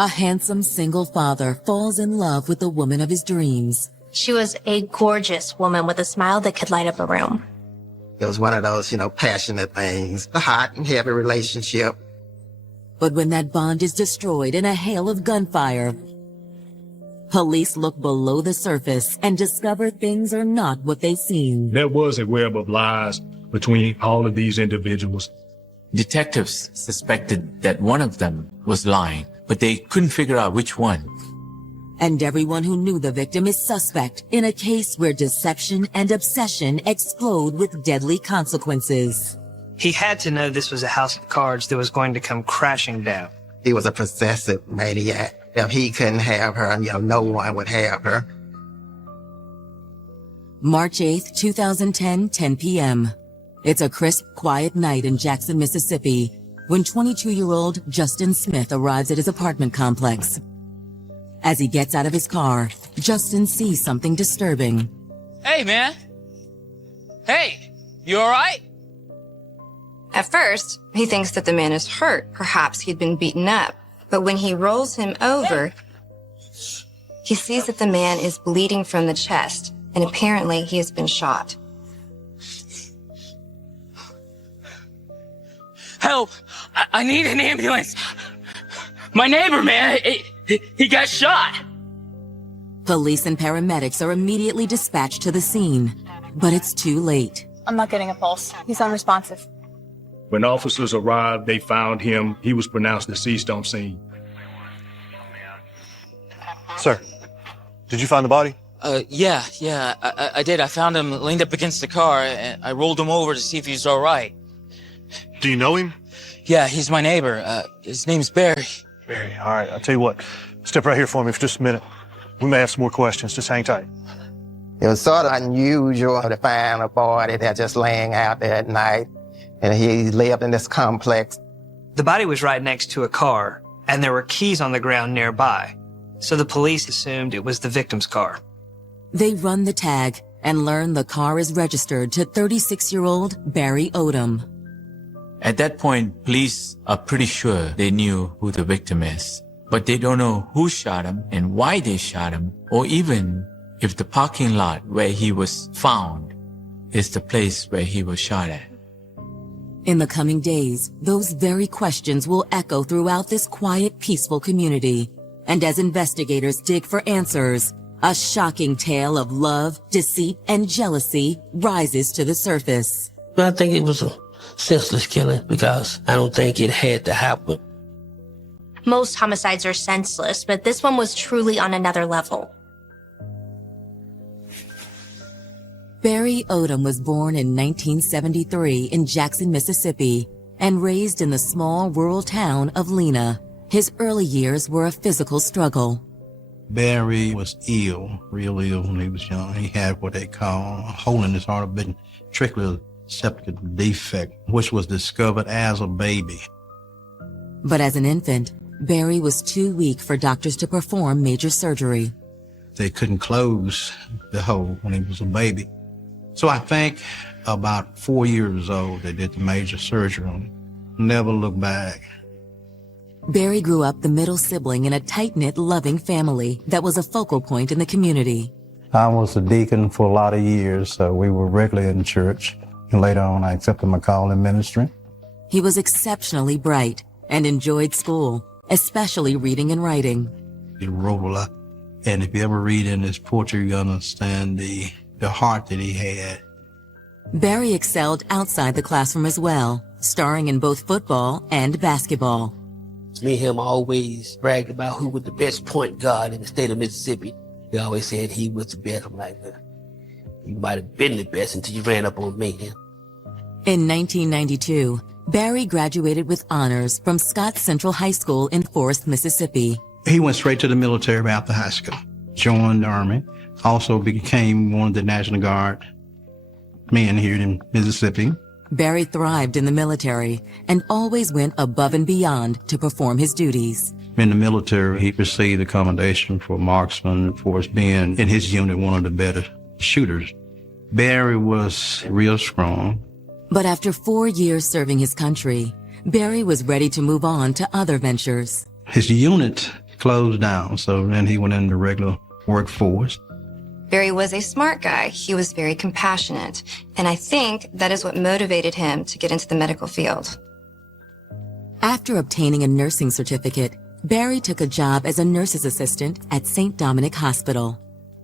A handsome single father falls in love with the woman of his dreams. She was a gorgeous woman with a smile that could light up a room. It was one of those, passionate things, a hot and heavy relationship. But when that bond is destroyed in a hail of gunfire, police look below the surface and discover things are not what they seem. There was a web of lies between all of these individuals. Detectives suspected that one of them was lying, but they couldn't figure out which one. And everyone who knew the victim is suspect in a case where deception and obsession explode with deadly consequences. He had to know this was a house of cards that was going to come crashing down. He was a possessive maniac. If he couldn't have her, no one would have her. March 8th, 2010, 10 p.m. It's a crisp, quiet night in Jackson, Mississippi, when 22-year-old Justin Smith arrives at his apartment complex. As he gets out of his car, Justin sees something disturbing. Hey, man. Hey, you all right? At first, he thinks that the man is hurt. Perhaps he'd been beaten up. But when he rolls him over, he sees that the man is bleeding from the chest, and apparently he has been shot. Help! I need an ambulance. My neighbor, man, he got shot. Police and paramedics are immediately dispatched to the scene, but it's too late. I'm not getting a pulse. He's unresponsive. When officers arrived, they found him. He was pronounced deceased on scene. Sir, did you find the body? Yeah, I did. I found him leaned up against the car, and I rolled him over to see if he's all right. Do you know him? Yeah, he's my neighbor. His name's Barry. Barry, all right. I'll tell you what. Step right here for me for just a minute. We may have some more questions. Just hang tight. It was sort of unusual to find a body that just laying out there at night. And he lived in this complex. The body was right next to a car, and there were keys on the ground nearby. So the police assumed it was the victim's car. They run the tag and learn the car is registered to 36-year-old Barry Odom. At that point, police are pretty sure they knew who the victim is, but they don't know who shot him and why they shot him, or even if the parking lot where he was found is the place where he was shot at. In the coming days, those very questions will echo throughout this quiet, peaceful community. And as investigators dig for answers, a shocking tale of love, deceit, and jealousy rises to the surface. I think it was a senseless killing because I don't think it had to happen. Most homicides are senseless, but this one was truly on another level. Barry Odom was born in 1973 in Jackson, Mississippi, and raised in the small rural town of Lena. His early years were a physical struggle. Barry was ill, real ill when he was young. He had what they call a hole in his heart, a ventricular septic defect, which was discovered as a baby. But as an infant, Barry was too weak for doctors to perform major surgery. They couldn't close the hole when he was a baby. So I think about 4 years old, they did the major surgery on him. Never looked back. Barry grew up the middle sibling in a tight-knit, loving family that was a focal point in the community. I was a deacon for a lot of years, so we were regularly in church. And later on, I accepted my call in ministry. He was exceptionally bright and enjoyed school, especially reading and writing. He wrote a lot. And if you ever read in his poetry, you understand the heart that he had. Barry excelled outside the classroom as well, starring in both football and basketball. Me and him always bragged about who was the best point guard in the state of Mississippi. He always said he was the best. I'm like, you might have been the best until you ran up on me. In 1992, Barry graduated with honors from Scott Central High School in Forest, Mississippi. He went straight to the military after high school, joined the Army, also became one of the National Guard men here in Mississippi. Barry thrived in the military and always went above and beyond to perform his duties. In the military, he received a commendation for marksman for his being in his unit one of the better shooters. Barry was real strong. But after 4 years serving his country, Barry was ready to move on to other ventures. His unit closed down. So then he went into the regular workforce. Barry was a smart guy. He was very compassionate. And I think that is what motivated him to get into the medical field. After obtaining a nursing certificate, Barry took a job as a nurse's assistant at St. Dominic Hospital.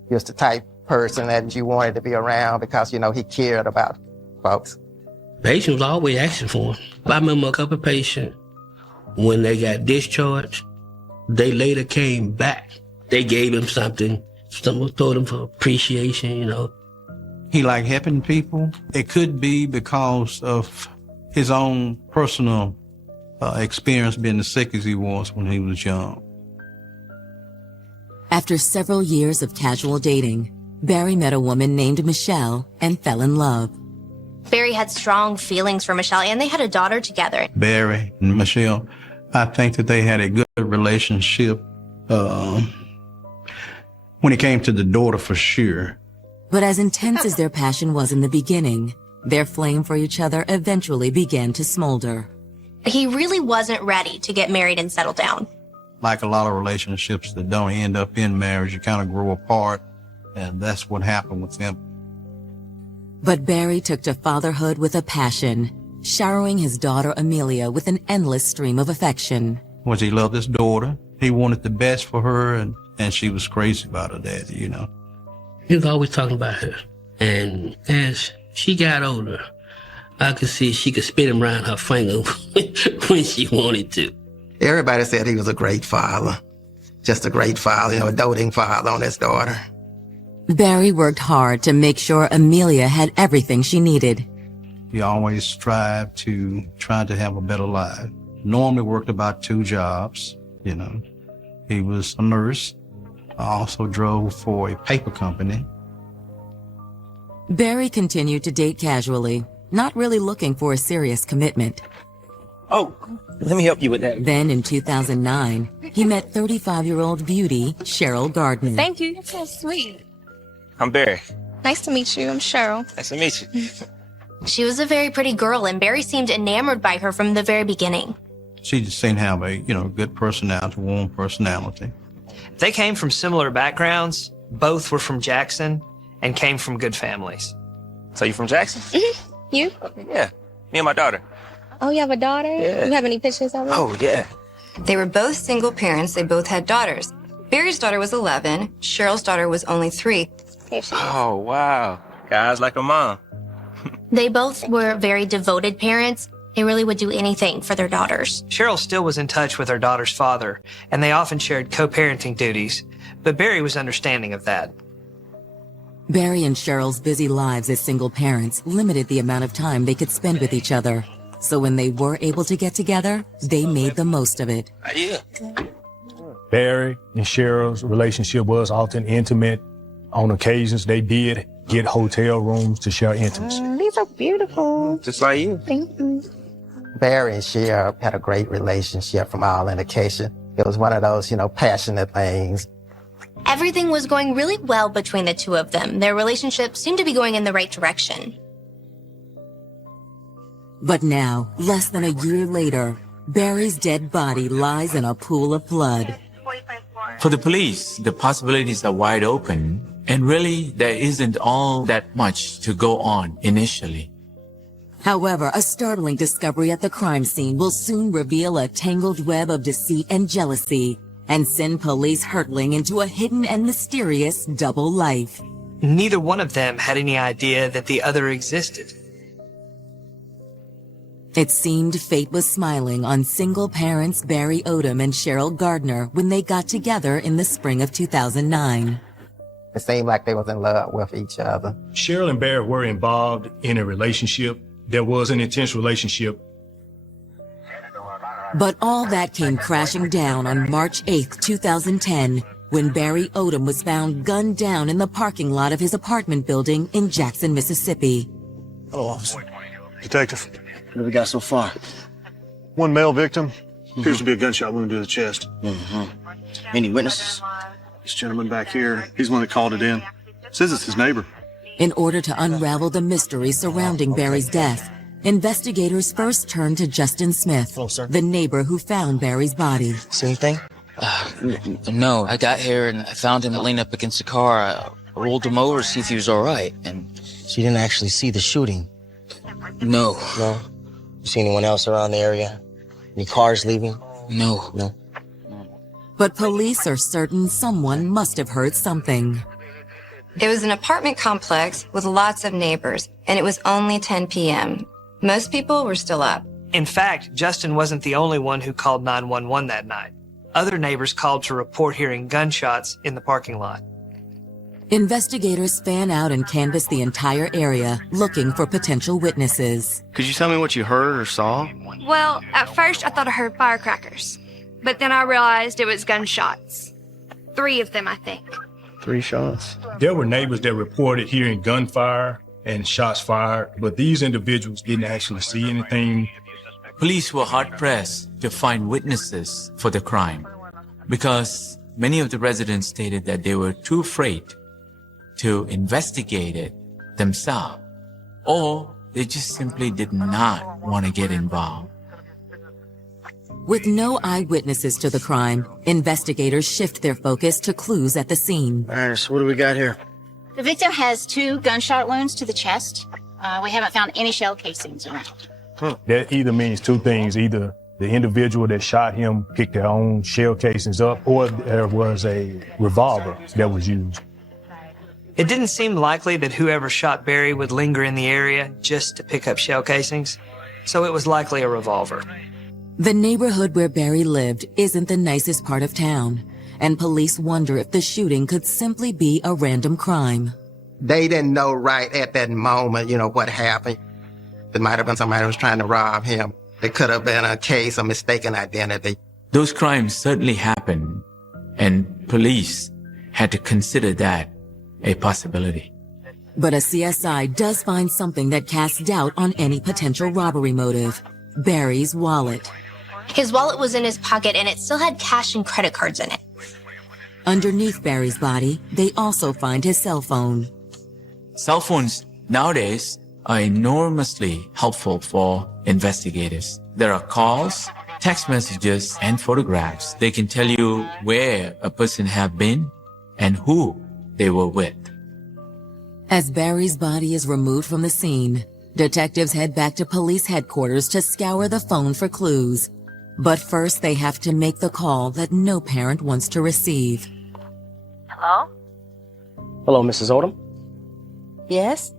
He was the type person that you wanted to be around because, you know, he cared about folks. Patients was always asking for him. I remember a couple of patients, when they got discharged, they later came back. They gave him something. Someone told him for appreciation, you know. He liked helping people. It could be because of his own personal experience being as sick as he was when he was young. After several years of casual dating, Barry met a woman named Michelle and fell in love. Barry had strong feelings for Michelle, and they had a daughter together. Barry and Michelle, I think that they had a good relationship when it came to the daughter for sure. But as intense as their passion was in the beginning, their flame for each other eventually began to smolder. He really wasn't ready to get married and settle down. Like a lot of relationships that don't end up in marriage, you kind of grow apart, and that's what happened with them. But Barry took to fatherhood with a passion, showering his daughter Amelia with an endless stream of affection. Was he loved his daughter. He wanted the best for her, and she was crazy about her daddy, you know. He was always talking about her. And as she got older, I could see she could spin him around her finger when she wanted to. Everybody said he was a great father. Just a great father, you know, a doting father on his daughter. Barry worked hard to make sure Amelia had everything she needed. He always strived to try to have a better life. Normally worked about 2 jobs, you know. He was a nurse. I also drove for a paper company. Barry continued to date casually, not really looking for a serious commitment. Oh, let me help you with that. Then in 2009, he met 35-year-old beauty Cheryl Gardner. Thank you. You're so sweet. I'm Barry. Nice to meet you. I'm Cheryl. Nice to meet you. She was a very pretty girl, and Barry seemed enamored by her from the very beginning. She just seemed to have a, you know, good personality, warm personality. They came from similar backgrounds. Both were from Jackson and came from good families. So you from Jackson? Mm-hmm. You? Yeah, me and my daughter. Oh, you have a daughter? Yeah. You have any pictures of her? Oh, yeah. They were both single parents. They both had daughters. Barry's daughter was 11. Cheryl's daughter was only 3. Oh, wow. Guys like a mom. They both were very devoted parents. They really would do anything for their daughters. Cheryl still was in touch with her daughter's father, and they often shared co-parenting duties, but Barry was understanding of that. Barry and Cheryl's busy lives as single parents limited the amount of time they could spend with each other. So when they were able to get together, they made the most of it. Yeah. Barry and Cheryl's relationship was often intimate. On occasions, they did get hotel rooms to share intimacy. These are beautiful. Just like you. Thank you. Barry and Cheryl had a great relationship from all indication. It was one of those, you know, passionate things. Everything was going really well between the two of them. Their relationship seemed to be going in the right direction. But now, less than a year later, Barry's dead body lies in a pool of blood. For the police, the possibilities are wide open, and really there isn't all that much to go on initially. However, a startling discovery at the crime scene will soon reveal a tangled web of deceit and jealousy and send police hurtling into a hidden and mysterious double life. Neither one of them had any idea that the other existed. It seemed fate was smiling on single parents Barry Odom and Cheryl Gardner when they got together in the spring of 2009. It seemed like they was in love with each other. Cheryl and Barry were involved in a relationship. There was an intense relationship. But all that came crashing down on March 8th, 2010, when Barry Odom was found gunned down in the parking lot of his apartment building in Jackson, Mississippi. Hello, officer. Detective. What have we got so far? One male victim. Appears to be a gunshot wound to the chest. Any witnesses? This gentleman back here, he's the one that called it in. Says it's his neighbor. In order to unravel the mystery surrounding Barry's death, investigators first turned to Justin Smith, the neighbor who found Barry's body. See anything? No, I got here and I found him laying up against the car. I rolled him over to see if he was all right. And So you didn't actually see the shooting? no, No? You see anyone else around the area? Any cars leaving? no. No? But police are certain someone must have heard something. It was an apartment complex with lots of neighbors, and it was only 10 p.m. Most people were still up. In fact, Justin wasn't the only one who called 911 that night. Other neighbors called to report hearing gunshots in the parking lot. Investigators fan out and canvass the entire area, looking for potential witnesses. Could you tell me what you heard or saw? Well, at first I thought I heard firecrackers, but then I realized it was gunshots. 3 of them, I think. 3 shots? There were neighbors that reported hearing gunfire and shots fired, but these individuals didn't actually see anything. Police were hard-pressed to find witnesses for the crime because many of the residents stated that they were too afraid to investigate it themselves, or they just simply did not want to get involved. With no eyewitnesses to the crime, investigators shift their focus to clues at the scene. All right, so what do we got here? The victim has 2 gunshot wounds to the chest. We haven't found any shell casings around. That either means 2 things. Either the individual that shot him picked their own shell casings up, or there was a revolver that was used. It didn't seem likely that whoever shot Barry would linger in the area just to pick up shell casings, so it was likely a revolver. The neighborhood where Barry lived isn't the nicest part of town, and police wonder if the shooting could simply be a random crime. They didn't know right at that moment, what happened. It might have been somebody who was trying to rob him. It could have been a case of mistaken identity. Those crimes certainly happened, and police had to consider that a possibility. But a CSI does find something that casts doubt on any potential robbery motive: Barry's wallet. His wallet was in his pocket and it still had cash and credit cards in it. Underneath Barry's body, they also find his cell phone. Cell phones nowadays are enormously helpful for investigators. There are calls, text messages, and photographs. They can tell you where a person have been and who they were with. As Barry's body is removed from the scene, detectives head back to police headquarters to scour the phone for clues. But first, they have to make the call that no parent wants to receive. Hello? Hello, Mrs. Odom? Yes?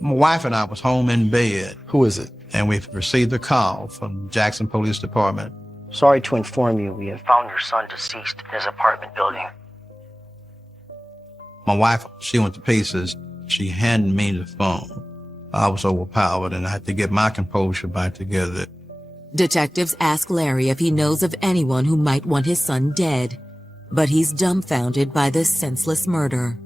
My wife and I was home in bed. Who is it? And we received a call from Jackson Police Department. Sorry to inform you, we have found your son deceased in his apartment building. My wife, she went to pieces. She handed me the phone. I was overpowered and I had to get my composure back together. Detectives ask Larry if he knows of anyone who might want his son dead, but he's dumbfounded by this senseless murder.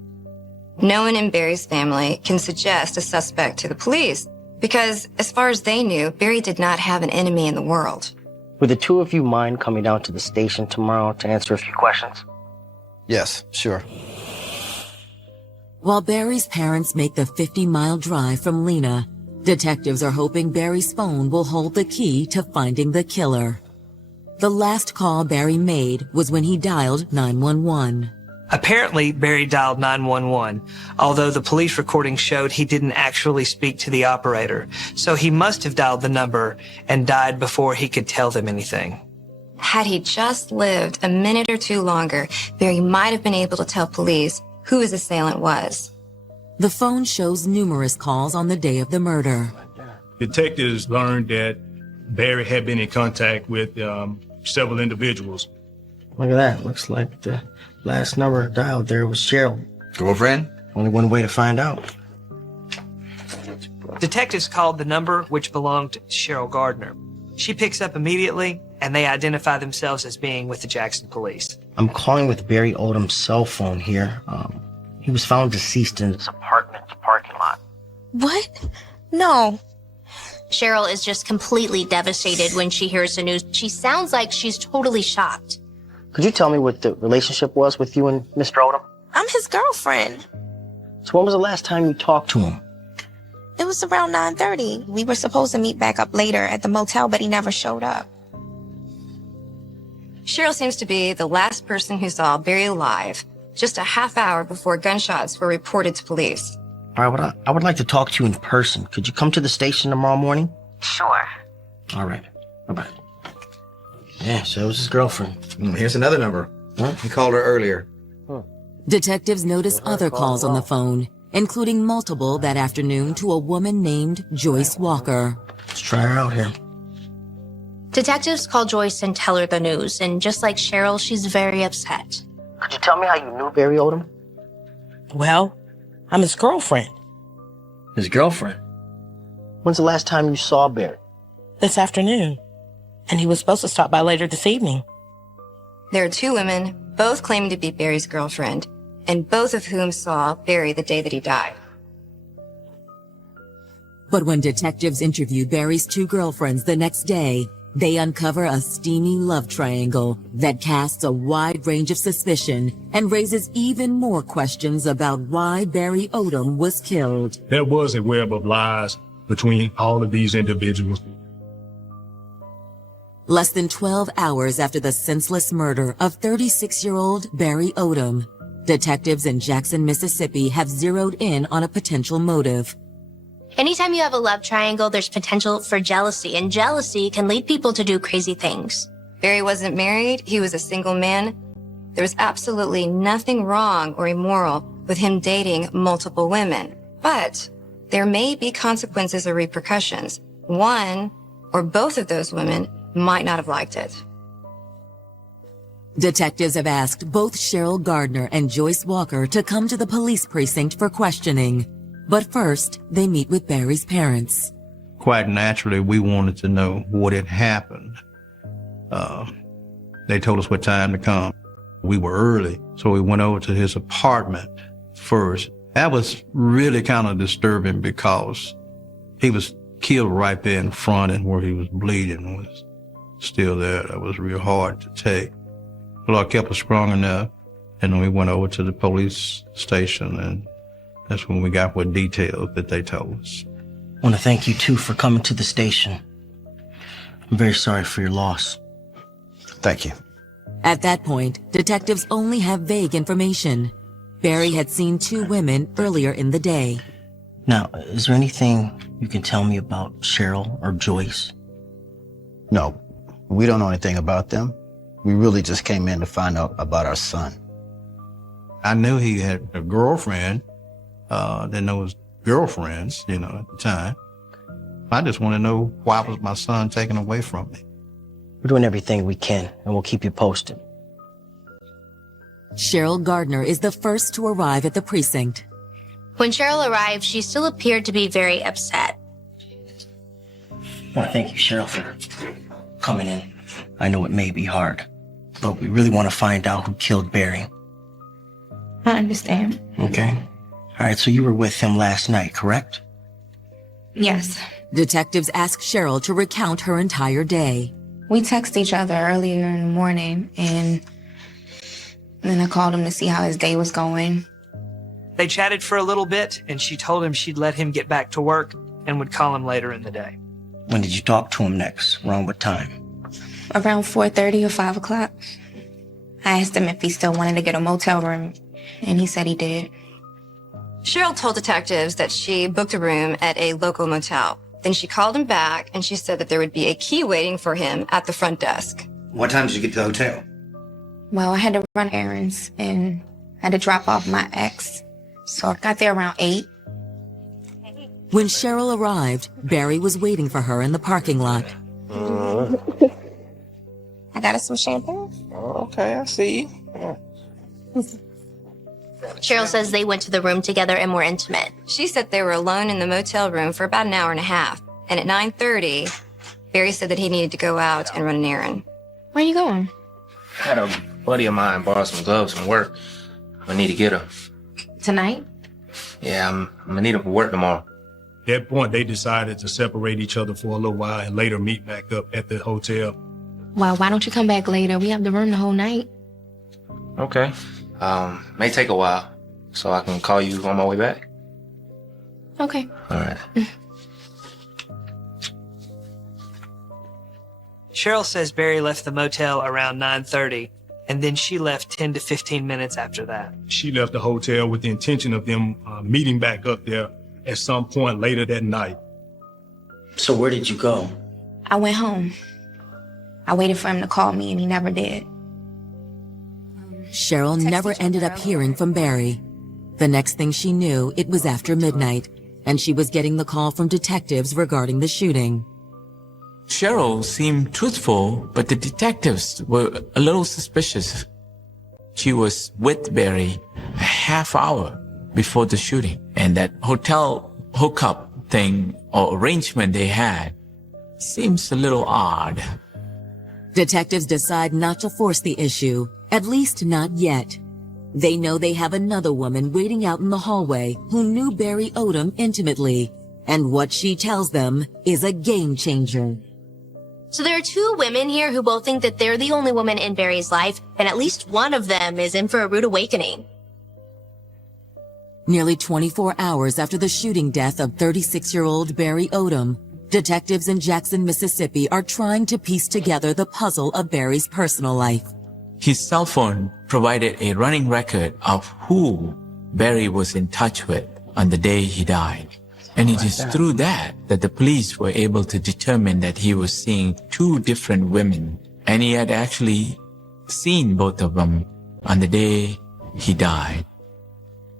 No one in Barry's family can suggest a suspect to the police because, as far as they knew, Barry did not have an enemy in the world. Would the 2 of you mind coming down to the station tomorrow to answer a few questions? Yes, sure. While Barry's parents make the 50-mile drive from Lena, detectives are hoping Barry's phone will hold the key to finding the killer. The last call Barry made was when he dialed 911. Apparently, Barry dialed 911, although the police recording showed he didn't actually speak to the operator, so he must have dialed the number and died before he could tell them anything. Had he just lived a minute or 2 longer, Barry might have been able to tell police who his assailant was. The phone shows numerous calls on the day of the murder. Detectives learned that Barry had been in contact with several individuals. Look at that. Looks like the last number dialed there was Cheryl. Girlfriend? Only one way to find out. Detectives called the number, which belonged to Cheryl Gardner. She picks up immediately, and they identify themselves as being with the Jackson police. I'm calling with Barry Odom's cell phone here. He was found deceased in his apartment parking lot. What? No. Cheryl is just completely devastated when she hears the news. She sounds like she's totally shocked. Could you tell me what the relationship was with you and Mr. Odom? I'm his girlfriend. So when was the last time you talked to him? It was around 9:30. We were supposed to meet back up later at the motel, but he never showed up. Cheryl seems to be the last person who saw Barry alive, just a half hour before gunshots were reported to police. All right, I would like to talk to you in person. Could you come to the station tomorrow morning? Sure. All right. Bye-bye. Yeah, so it was his girlfriend. Here's another number. He called her earlier. Detectives notice other calls on the phone, including multiple that afternoon to a woman named Joyce Walker. Let's try her out here. Detectives call Joyce and tell her the news, and just like Cheryl, she's very upset. Could you tell me how you knew Barry Odom? Well, I'm his girlfriend. His girlfriend? When's the last time you saw Barry? This afternoon. And he was supposed to stop by later this evening. There are two women, both claiming to be Barry's girlfriend, and both of whom saw Barry the day that he died. But when detectives interview Barry's two girlfriends the next day, they uncover a steamy love triangle that casts a wide range of suspicion and raises even more questions about why Barry Odom was killed. There was a web of lies between all of these individuals. Less than 12 hours after the senseless murder of 36-year-old Barry Odom, detectives in Jackson, Mississippi have zeroed in on a potential motive. Anytime you have a love triangle, there's potential for jealousy, and jealousy can lead people to do crazy things. Barry wasn't married. He was a single man. There was absolutely nothing wrong or immoral with him dating multiple women. But there may be consequences or repercussions. One or both of those women might not have liked it. Detectives have asked both Cheryl Gardner and Joyce Walker to come to the police precinct for questioning. But first, they meet with Barry's parents. Quite naturally, we wanted to know what had happened. They told us what time to come. We were early, so we went over to his apartment first. That was really kind of disturbing because he was killed right there in front, and where he was bleeding was still there. That was real hard to take. The Lord kept us strong enough, and then we went over to the police station, and that's when we got what details that they told us. I want to thank you, too, for coming to the station. I'm very sorry for your loss. Thank you. At that point, detectives only have vague information. Barry had seen two women earlier in the day. Now, is there anything you can tell me about Cheryl or Joyce? No, we don't know anything about them. We really just came in to find out about our son. I knew he had a girlfriend. Didn't know his girlfriends, at the time. I just want to know, why was my son taken away from me? We're doing everything we can, and we'll keep you posted. Cheryl Gardner is the first to arrive at the precinct. When Cheryl arrived, she still appeared to be very upset. I want to thank you, Cheryl, for coming in. I know it may be hard, but we really want to find out who killed Barry. I understand. Okay. All right, so you were with him last night, correct? Yes. Detectives ask Cheryl to recount her entire day. We texted each other earlier in the morning, and then I called him to see how his day was going. They chatted for a little bit, and she told him she'd let him get back to work and would call him later in the day. When did you talk to him next? Around what time? Around 4:30 or 5 o'clock. I asked him if he still wanted to get a motel room, and he said he did. Cheryl told detectives that she booked a room at a local motel. Then she called him back, and she said that there would be a key waiting for him at the front desk. What time did you get to the hotel? Well, I had to run errands, and I had to drop off my ex. So I got there around 8. When Cheryl arrived, Barry was waiting for her in the parking lot. I got us some champagne. Okay, I see. Cheryl says they went to the room together and were intimate. She said they were alone in the motel room for about an hour and a half. And at 9:30, Barry said that he needed to go out and run an errand. Where are you going? I had a buddy of mine borrow some gloves from work. I need to get them. Tonight? Yeah, I'm gonna need them for work tomorrow. At that point, they decided to separate each other for a little while and later meet back up at the hotel. Well, why don't you come back later? We have the room the whole night. Okay. May take a while, so I can call you on my way back. Okay. All right. Cheryl says Barry left the motel around 9:30, and then she left 10 to 15 minutes after that. She left the hotel with the intention of them meeting back up there at some point later that night. So where did you go? I went home. I waited for him to call me, and he never did. Cheryl never ended up hearing from Barry. The next thing she knew, it was after midnight, and she was getting the call from detectives regarding the shooting. Cheryl seemed truthful, but the detectives were a little suspicious. She was with Barry a half hour before the shooting, and that hotel hookup thing or arrangement they had seems a little odd. Detectives decide not to force the issue, at least not yet. They know they have another woman waiting out in the hallway who knew Barry Odom intimately, and what she tells them is a game changer. So there are two women here who both think that they're the only woman in Barry's life, and at least one of them is in for a rude awakening. Nearly 24 hours after the shooting death of 36-year-old Barry Odom, detectives in Jackson, Mississippi are trying to piece together the puzzle of Barry's personal life. His cell phone provided a running record of who Barry was in touch with on the day he died. And it is through that the police were able to determine that he was seeing two different women, and he had actually seen both of them on the day he died.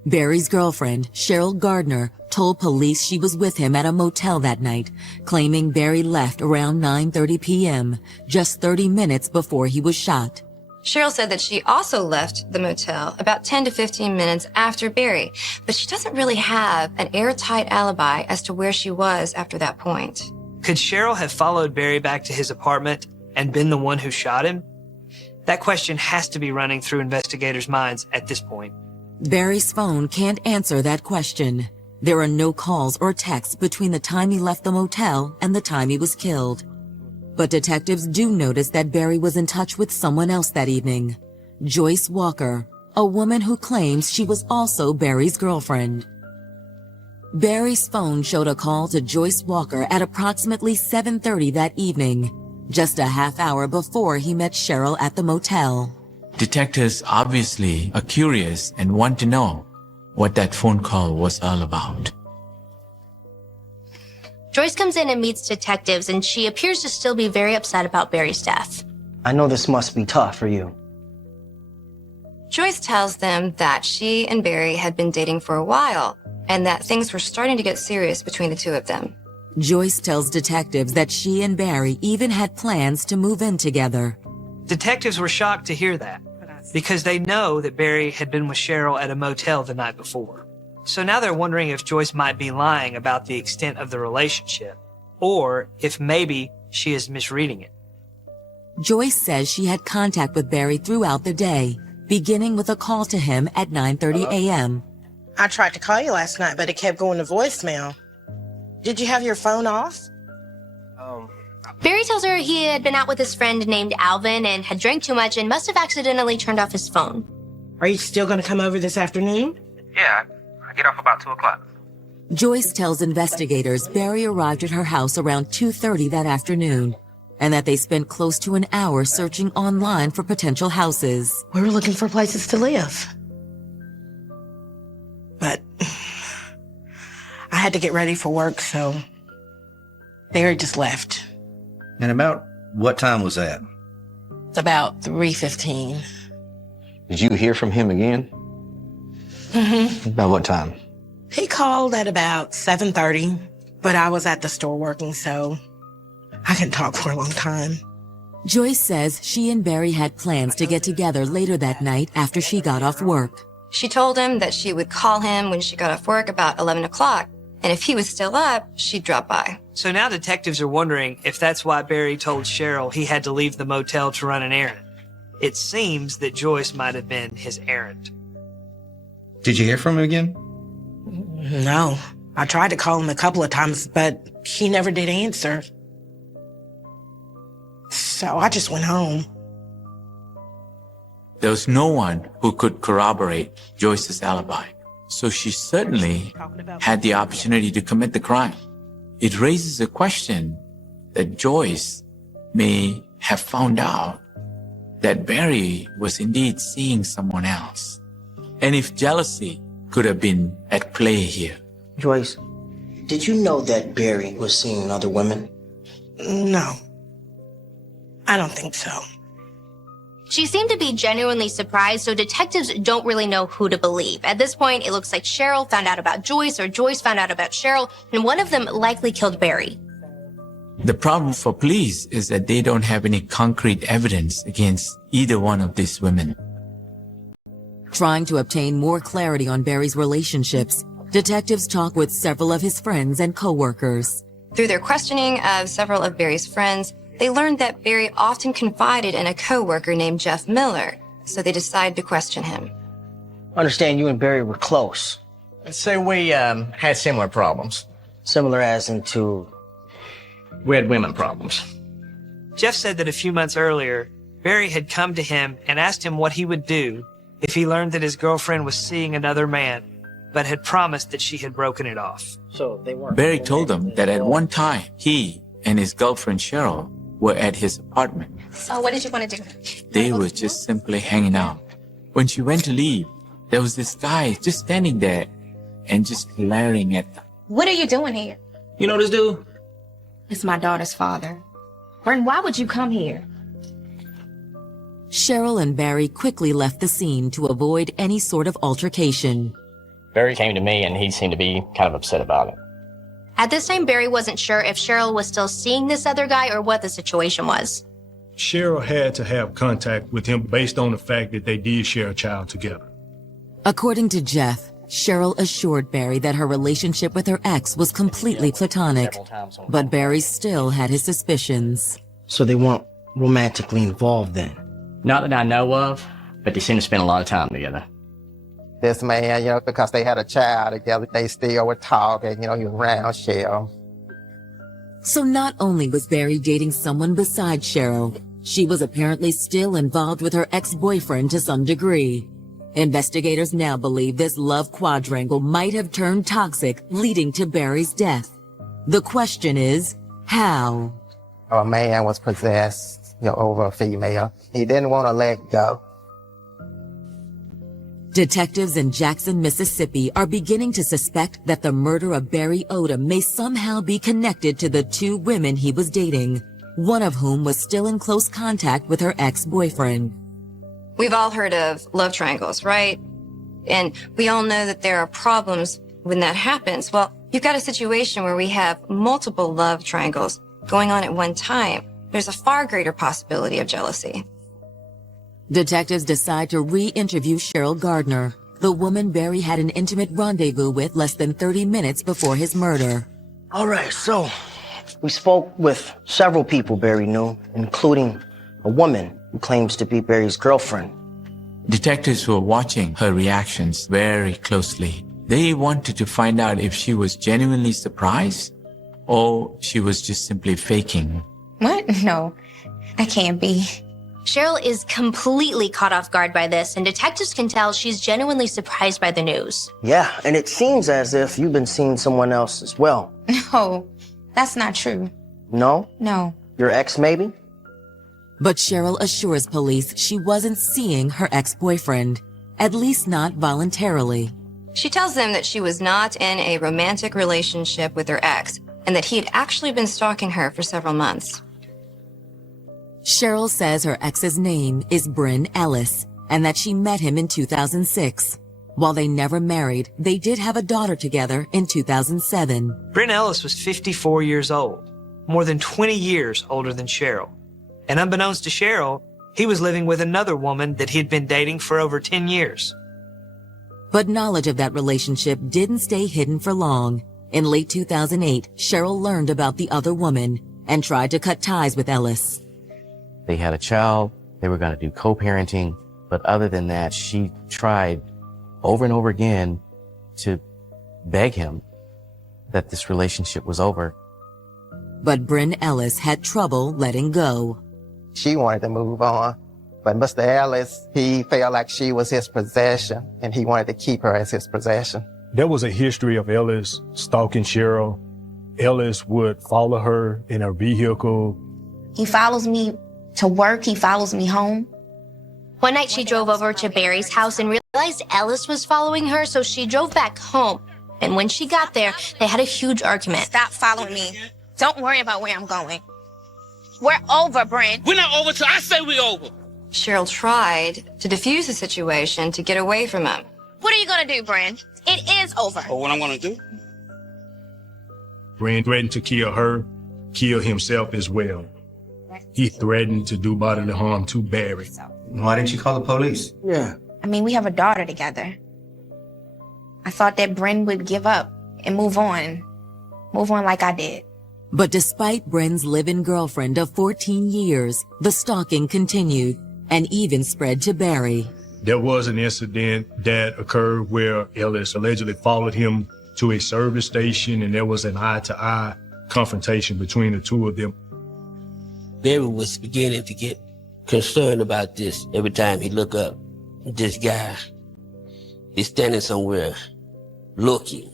Barry's girlfriend, Cheryl Gardner, told police she was with him at a motel that night, claiming Barry left around 9:30 p.m., just 30 minutes before he was shot. Cheryl said that she also left the motel about 10 to 15 minutes after Barry, but she doesn't really have an airtight alibi as to where she was after that point. Could Cheryl have followed Barry back to his apartment and been the one who shot him? That question has to be running through investigators' minds at this point. Barry's phone can't answer that question. There are no calls or texts between the time he left the motel and the time he was killed. But detectives do notice that Barry was in touch with someone else that evening, Joyce Walker, a woman who claims she was also Barry's girlfriend. Barry's phone showed a call to Joyce Walker at approximately 7:30 that evening, just a half hour before he met Cheryl at the motel. Detectives obviously are curious and want to know what that phone call was all about. Joyce comes in and meets detectives, and she appears to still be very upset about Barry's death. I know this must be tough for you. Joyce tells them that she and Barry had been dating for a while and that things were starting to get serious between the two of them. Joyce tells detectives that she and Barry even had plans to move in together. Detectives were shocked to hear that because they know that Barry had been with Cheryl at a motel the night before. So now they're wondering if Joyce might be lying about the extent of the relationship, or if maybe she is misreading it. Joyce says she had contact with Barry throughout the day, beginning with a call to him at 9:30 a.m. I tried to call you last night, but it kept going to voicemail. Did you have your phone off? Barry tells her he had been out with his friend named Alvin and had drank too much and must have accidentally turned off his phone. Are you still going to come over this afternoon? Yeah, I get off about 2 o'clock. Joyce tells investigators Barry arrived at her house around 2:30 that afternoon, and that they spent close to an hour searching online for potential houses. We were looking for places to live. But I had to get ready for work, so Barry just left. And about what time was that? It's about 3:15. Did you hear from him again? Mm-hmm. About what time? He called at about 7:30, but I was at the store working, so I couldn't talk for a long time. Joyce says she and Barry had plans to get together later that night after she got off work. She told him that she would call him when she got off work about 11 o'clock, and if he was still up, she'd drop by. So now detectives are wondering if that's why Barry told Cheryl he had to leave the motel to run an errand. It seems that Joyce might have been his errand. Did you hear from him again? No. I tried to call him a couple of times, but he never did answer. So I just went home. There was no one who could corroborate Joyce's alibi, so she certainly had the opportunity to commit the crime. It raises a question that Joyce may have found out that Barry was indeed seeing someone else. And if jealousy could have been at play here. Joyce, did you know that Barry was seeing other women? No. I don't think so. She seemed to be genuinely surprised, so detectives don't really know who to believe. At this point, it looks like Cheryl found out about Joyce or Joyce found out about Cheryl, and one of them likely killed Barry. The problem for police is that they don't have any concrete evidence against either one of these women. Trying to obtain more clarity on Barry's relationships, detectives talk with several of his friends and co-workers. Through their questioning of several of Barry's friends, they learned that Barry often confided in a co-worker named Jeff Miller, so they decided to question him. I understand you and Barry were close. I'd say we had similar problems. Similar as into... We had women problems. Jeff said that a few months earlier, Barry had come to him and asked him what he would do if he learned that his girlfriend was seeing another man, but had promised that she had broken it off. So they weren't... Barry told them that at one time, he and his girlfriend Cheryl were at his apartment. So what did you want to do? They were just simply hanging out. When she went to leave, there was this guy just standing there and just glaring at them. What are you doing here? You know this dude? It's my daughter's father. Bryn, why would you come here? Cheryl and Barry quickly left the scene to avoid any sort of altercation. Barry came to me and he seemed to be kind of upset about it. At this time, Barry wasn't sure if Cheryl was still seeing this other guy or what the situation was. Cheryl had to have contact with him based on the fact that they did share a child together. According to Jeff, Cheryl assured Barry that her relationship with her ex was completely platonic, but Barry still had his suspicions. So they weren't romantically involved then? Not that I know of, but they seem to spend a lot of time together. This man, because they had a child together, they still were talking, he was around Cheryl. So not only was Barry dating someone besides Cheryl, she was apparently still involved with her ex-boyfriend to some degree. Investigators now believe this love quadrangle might have turned toxic, leading to Barry's death. The question is, how? A man was possessed, over a female. He didn't want to let go. Detectives in Jackson, Mississippi are beginning to suspect that the murder of Barry Odom may somehow be connected to the two women he was dating, one of whom was still in close contact with her ex-boyfriend. We've all heard of love triangles, right? And we all know that there are problems when that happens. Well, you've got a situation where we have multiple love triangles going on at one time. There's a far greater possibility of jealousy. Detectives decide to re-interview Cheryl Gardner, the woman Barry had an intimate rendezvous with less than 30 minutes before his murder. All right, so we spoke with several people Barry knew, including a woman who claims to be Barry's girlfriend. Detectives were watching her reactions very closely. They wanted to find out if she was genuinely surprised or she was just simply faking. What? No, I can't be. Cheryl is completely caught off guard by this, and detectives can tell she's genuinely surprised by the news. Yeah, and it seems as if you've been seeing someone else as well. No, that's not true. No? No. Your ex, maybe? But Cheryl assures police she wasn't seeing her ex-boyfriend, at least not voluntarily. She tells them that she was not in a romantic relationship with her ex, and that he had actually been stalking her for several months. Cheryl says her ex's name is Bryn Ellis, and that she met him in 2006. While they never married, they did have a daughter together in 2007. Bryn Ellis was 54 years old, more than 20 years older than Cheryl. And unbeknownst to Cheryl, he was living with another woman that he'd been dating for over 10 years. But knowledge of that relationship didn't stay hidden for long. In late 2008, Cheryl learned about the other woman and tried to cut ties with Ellis. They had a child. They were going to do co-parenting. But other than that, she tried over and over again to beg him that this relationship was over. But Bryn Ellis had trouble letting go. She wanted to move on. But Mr. Ellis, he felt like she was his possession, and he wanted to keep her as his possession. There was a history of Ellis stalking Cheryl. Ellis would follow her in her vehicle. He follows me to work. He follows me home. One night she drove over to Barry's house and realized Ellis was following her, so she drove back home. And when she got there, they had a huge argument. Stop following me. Don't worry about where I'm going. We're over, Bryn. We're not over till I say we're over. Cheryl tried to defuse the situation to get away from him. What are you gonna do, Bryn? It is over. Oh, what I'm gonna do? Bryn threatened to kill her, kill himself as well. He threatened to do bodily harm to Barry. Why didn't you call the police? Yeah. I mean, we have a daughter together. I thought that Bryn would give up and move on. Move on like I did. But despite Bryn's live-in girlfriend of 14 years, the stalking continued and even spread to Barry. There was an incident that occurred where Ellis allegedly followed him to a service station, and there was an eye-to-eye confrontation between the two of them. Barry was beginning to get concerned about this. Every time he looked up, this guy is standing somewhere looking.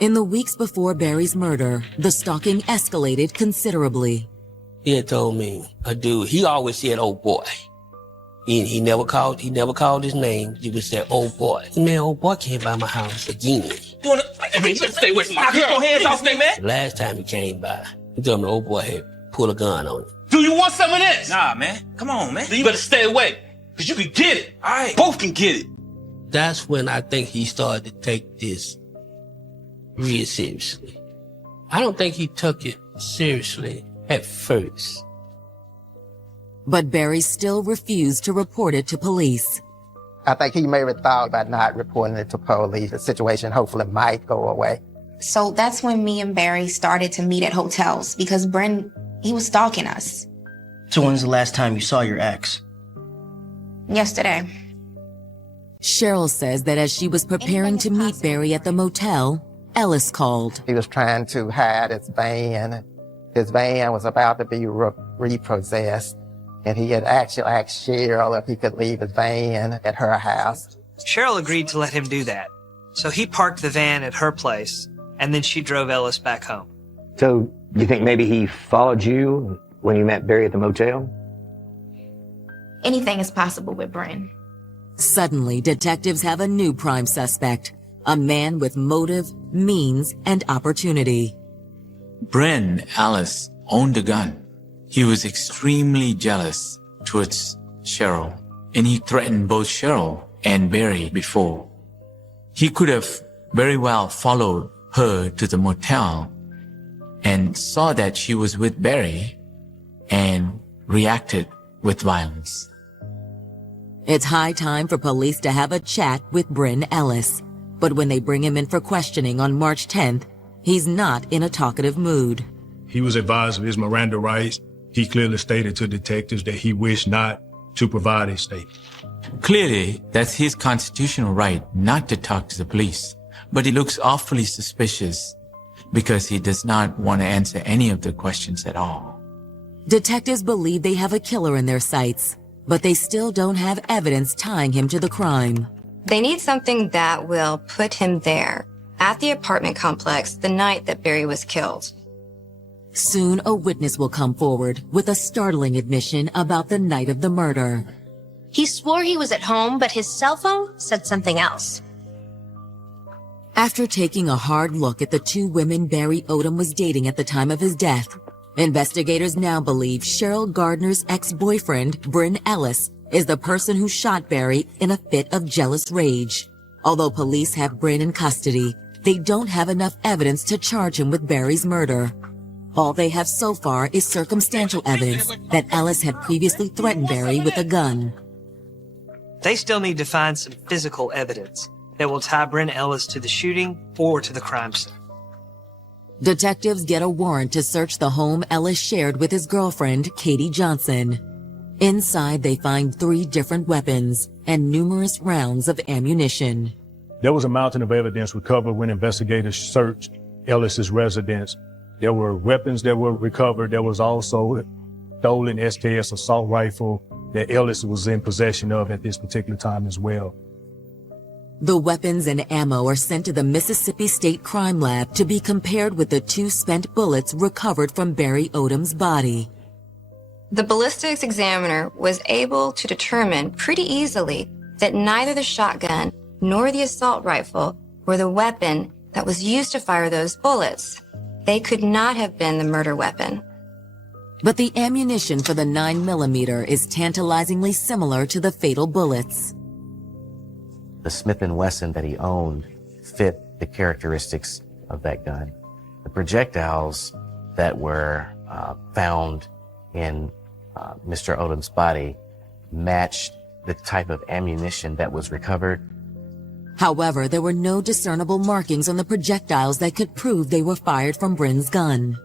In the weeks before Barry's murder, the stalking escalated considerably. He had told me, a dude, he always said, "Oh boy." He never called his name. He would say, "Oh boy." Man, old boy came by my house again. You better stay with me. Knock your hands off me, man. The last time he came by, he told me the old boy had pulled a gun on him. Do you want some of this? Nah, man. Come on, man. You better stay away, because you can get it. All right. Both can get it. That's when I think he started to take this real seriously. I don't think he took it seriously at first. But Barry still refused to report it to police. I think he maybe thought about not reporting it to police. The situation hopefully might go away. So that's when me and Barry started to meet at hotels because Bryn, he was stalking us. So when's the last time you saw your ex? Yesterday. Cheryl says that as she was preparing to meet Barry at the motel, Ellis called. He was trying to hide his van. His van was about to be repossessed, and he had actually asked Cheryl if he could leave his van at her house. Cheryl agreed to let him do that. So he parked the van at her place, and then she drove Ellis back home. So you think maybe he followed you when you met Barry at the motel? Anything is possible with Bryn. Suddenly, detectives have a new prime suspect, a man with motive, means, and opportunity. Bryn Ellis owned a gun. He was extremely jealous towards Cheryl, and he threatened both Cheryl and Barry before. He could have very well followed her to the motel and saw that she was with Barry and reacted with violence. It's high time for police to have a chat with Bryn Ellis. But when they bring him in for questioning on March 10th, he's not in a talkative mood. He was advised of his Miranda rights. He clearly stated to detectives that he wished not to provide a statement. Clearly, that's his constitutional right not to talk to the police. But he looks awfully suspicious because he does not want to answer any of the questions at all. Detectives believe they have a killer in their sights, but they still don't have evidence tying him to the crime. They need something that will put him there, at the apartment complex, the night that Barry was killed. Soon, a witness will come forward with a startling admission about the night of the murder. He swore he was at home, but his cell phone said something else. After taking a hard look at the two women Barry Odom was dating at the time of his death, investigators now believe Cheryl Gardner's ex-boyfriend, Bryn Ellis, is the person who shot Barry in a fit of jealous rage. Although police have Bryn in custody, they don't have enough evidence to charge him with Barry's murder. All they have so far is circumstantial evidence that Ellis had previously threatened Barry with a gun. They still need to find some physical evidence that will tie Bryn Ellis to the shooting or to the crime scene. Detectives get a warrant to search the home Ellis shared with his girlfriend, Katie Johnson. Inside, they find 3 different weapons and numerous rounds of ammunition. There was a mountain of evidence recovered when investigators searched Ellis's residence. There were weapons that were recovered. There was also a stolen SKS assault rifle that Ellis was in possession of at this particular time as well. The weapons and ammo are sent to the Mississippi State Crime Lab to be compared with the 2 spent bullets recovered from Barry Odom's body. The ballistics examiner was able to determine pretty easily that neither the shotgun nor the assault rifle were the weapon that was used to fire those bullets. They could not have been the murder weapon. But the ammunition for the 9mm is tantalizingly similar to the fatal bullets. The Smith & Wesson that he owned fit the characteristics of that gun. The projectiles that were found in Mr. Odom's body matched the type of ammunition that was recovered. However, there were no discernible markings on the projectiles that could prove they were fired from Bryn's gun.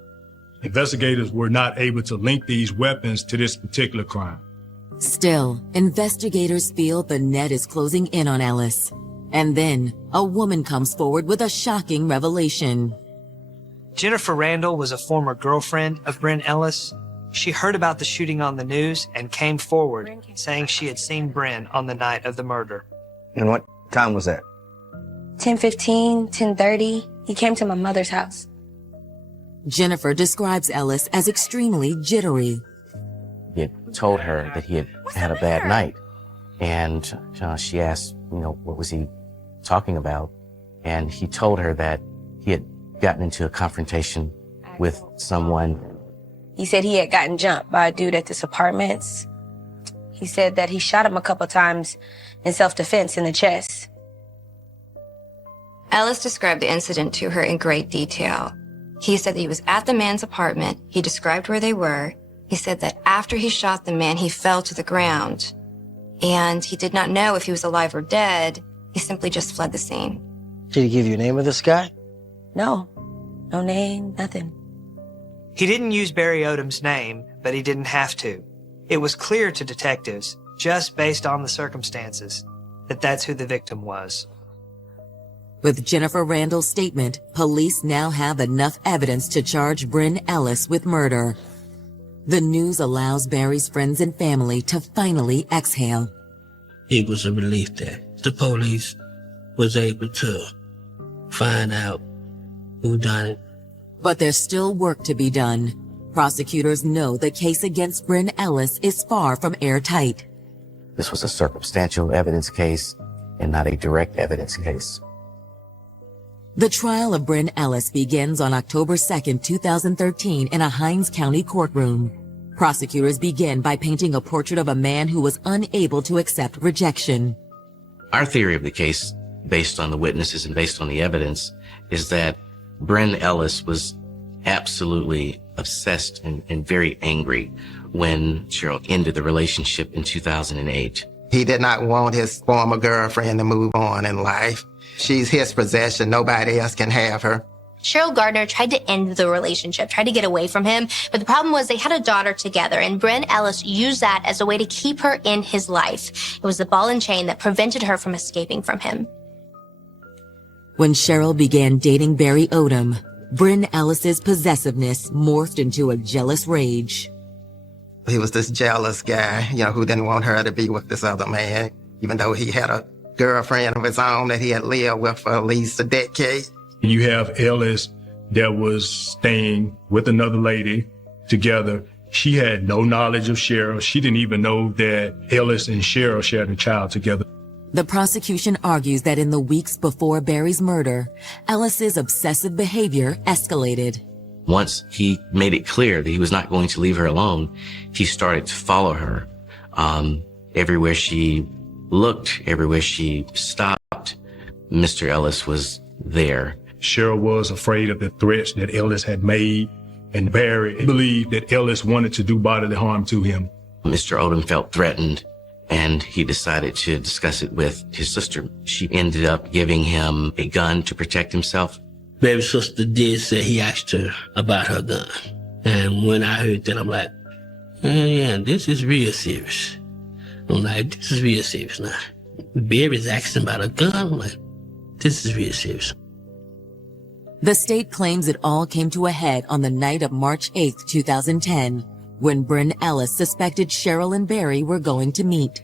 Investigators were not able to link these weapons to this particular crime. Still, investigators feel the net is closing in on Ellis. And then, a woman comes forward with a shocking revelation. Jennifer Randall was a former girlfriend of Bryn Ellis. She heard about the shooting on the news and came forward saying she had seen Bryn on the night of the murder. And what time was that? 10:15, 10:30. He came to my mother's house. Jennifer describes Ellis as extremely jittery. He had told her that he had had a bad night. And she asked, what was he talking about? And he told her that he had gotten into a confrontation with someone. He said he had gotten jumped by a dude at this apartments. He said that he shot him a couple times in self-defense in the chest. Ellis described the incident to her in great detail. He said that he was at the man's apartment. He described where they were. He said that after he shot the man, he fell to the ground. And he did not know if he was alive or dead. He simply just fled the scene. Did he give you a name of this guy? No. No name, nothing. He didn't use Barry Odom's name, but he didn't have to. It was clear to detectives, just based on the circumstances, that that's who the victim was. With Jennifer Randall's statement, police now have enough evidence to charge Bryn Ellis with murder. The news allows Barry's friends and family to finally exhale. It was a relief that the police was able to find out who done it. But there's still work to be done. Prosecutors know the case against Bryn Ellis is far from airtight. This was a circumstantial evidence case and not a direct evidence case. The trial of Bryn Ellis begins on October 2nd, 2013 in a Hinds County courtroom. Prosecutors begin by painting a portrait of a man who was unable to accept rejection. Our theory of the case, based on the witnesses and based on the evidence, is that Bryn Ellis was absolutely obsessed and very angry when Cheryl ended the relationship in 2008. He did not want his former girlfriend to move on in life. She's his possession. Nobody else can have her. Cheryl Gardner tried to end the relationship, tried to get away from him, but the problem was they had a daughter together, and Bryn Ellis used that as a way to keep her in his life. It was the ball and chain that prevented her from escaping from him. When Cheryl began dating Barry Odom, Bryn Ellis's possessiveness morphed into a jealous rage. He was this jealous guy, who didn't want her to be with this other man, even though he had a girlfriend of his own that he had lived with for at least a decade. You have Ellis that was staying with another lady together. She had no knowledge of Cheryl. She didn't even know that Ellis and Cheryl shared a child together. The prosecution argues that in the weeks before Barry's murder, Ellis's obsessive behavior escalated. Once he made it clear that he was not going to leave her alone, he started to follow her. Everywhere she looked, everywhere she stopped, Mr. Ellis was there. Cheryl was afraid of the threats that Ellis had made, and Barry believed that Ellis wanted to do bodily harm to him. Mr. Odom felt threatened, and he decided to discuss it with his sister. She ended up giving him a gun to protect himself. Baby's sister did say he asked her about her gun. And when I heard that, I'm like, yeah, this is real serious. I'm like, this is real serious now. Baby's asking about a gun. I'm like, this is real serious. The state claims it all came to a head on the night of March 8th, 2010, when Bryn Ellis suspected Cheryl and Barry were going to meet.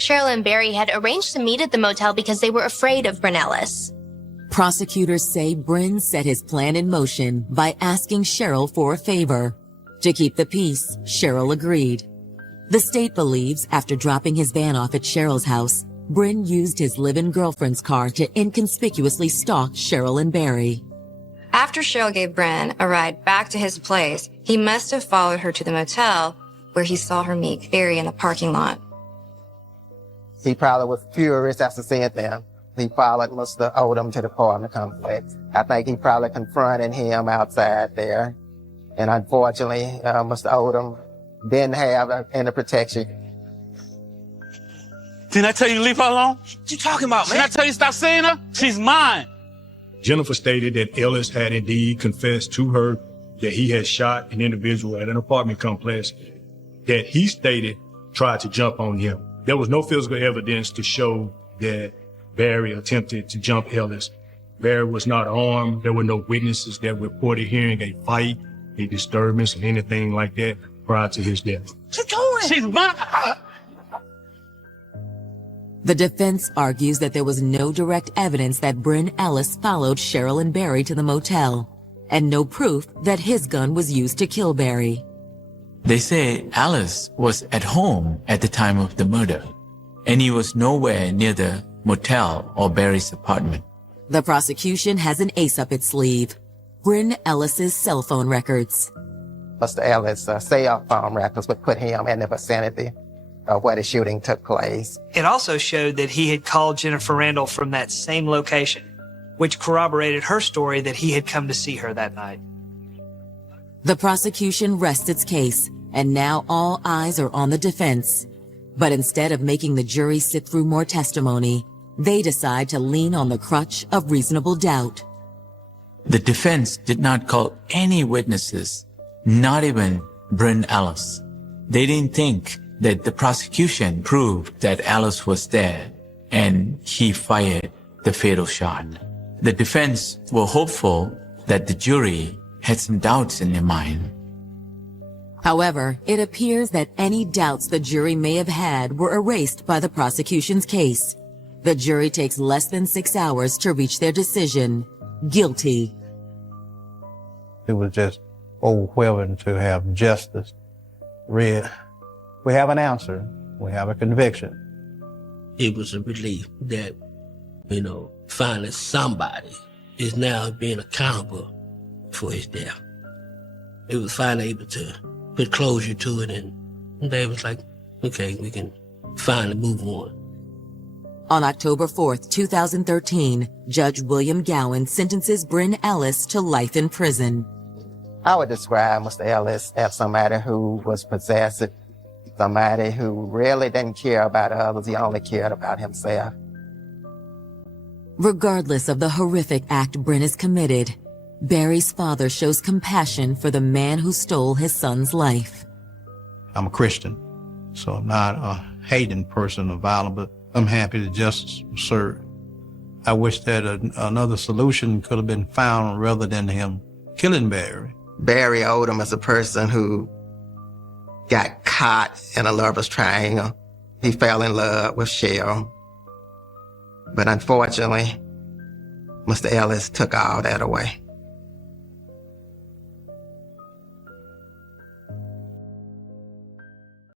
Cheryl and Barry had arranged to meet at the motel because they were afraid of Bryn Ellis. Prosecutors say Bryn set his plan in motion by asking Cheryl for a favor. To keep the peace, Cheryl agreed. The state believes after dropping his van off at Cheryl's house, Bryn used his live-in girlfriend's car to inconspicuously stalk Cheryl and Barry. After Cheryl gave Bryn a ride back to his place, he must have followed her to the motel where he saw her meet Barry in the parking lot. He probably was furious after seeing them. He followed Mr. Odom to the apartment complex. I think he probably confronted him outside there. And unfortunately, Mr. Odom didn't have any protection. Didn't I tell you to leave her alone? What you talking about, man? Didn't I tell you to stop seeing her? She's mine. Jennifer stated that Ellis had indeed confessed to her that he had shot an individual at an apartment complex that he stated tried to jump on him. There was no physical evidence to show that Barry attempted to jump Ellis. Barry was not armed. There were no witnesses that reported hearing a fight, a disturbance, or anything like that prior to his death. What you doing? She's mine. The defense argues that there was no direct evidence that Bryn Ellis followed Cheryl and Barry to the motel, and no proof that his gun was used to kill Barry. They say Ellis was at home at the time of the murder, and he was nowhere near the motel or Barry's apartment. The prosecution has an ace up its sleeve: Bryn Ellis's cell phone records. Mr. Ellis' cell phone records would put him in the vicinity of where the shooting took place. It also showed that he had called Jennifer Randall from that same location, which corroborated her story that he had come to see her that night. The prosecution rests its case, and now all eyes are on the defense. But instead of making the jury sit through more testimony, they decide to lean on the crutch of reasonable doubt. The defense did not call any witnesses, not even Bryn Ellis. They didn't think that the prosecution proved that Ellis was there and he fired the fatal shot. The defense were hopeful that the jury had some doubts in their mind. However, it appears that any doubts the jury may have had were erased by the prosecution's case. The jury takes less than 6 hours to reach their decision: guilty. It was just overwhelming to have justice read. We have an answer. We have a conviction. It was a relief that, finally somebody is now being accountable for his death. It was finally able to put closure to it, and they was like, okay, we can finally move on. On October 4th, 2013, Judge William Gowan sentences Bryn Ellis to life in prison. I would describe Mr. Ellis as somebody who was possessive, somebody who really didn't care about others. He only cared about himself. Regardless of the horrific act Bryn has committed, Barry's father shows compassion for the man who stole his son's life. I'm a Christian, so I'm not a hating person or violent, but I'm happy that justice was served. I wish that another solution could have been found rather than him killing Barry. Barry Odom is a person who got caught in a lover's triangle. He fell in love with Cheryl. But unfortunately, Mr. Ellis took all that away.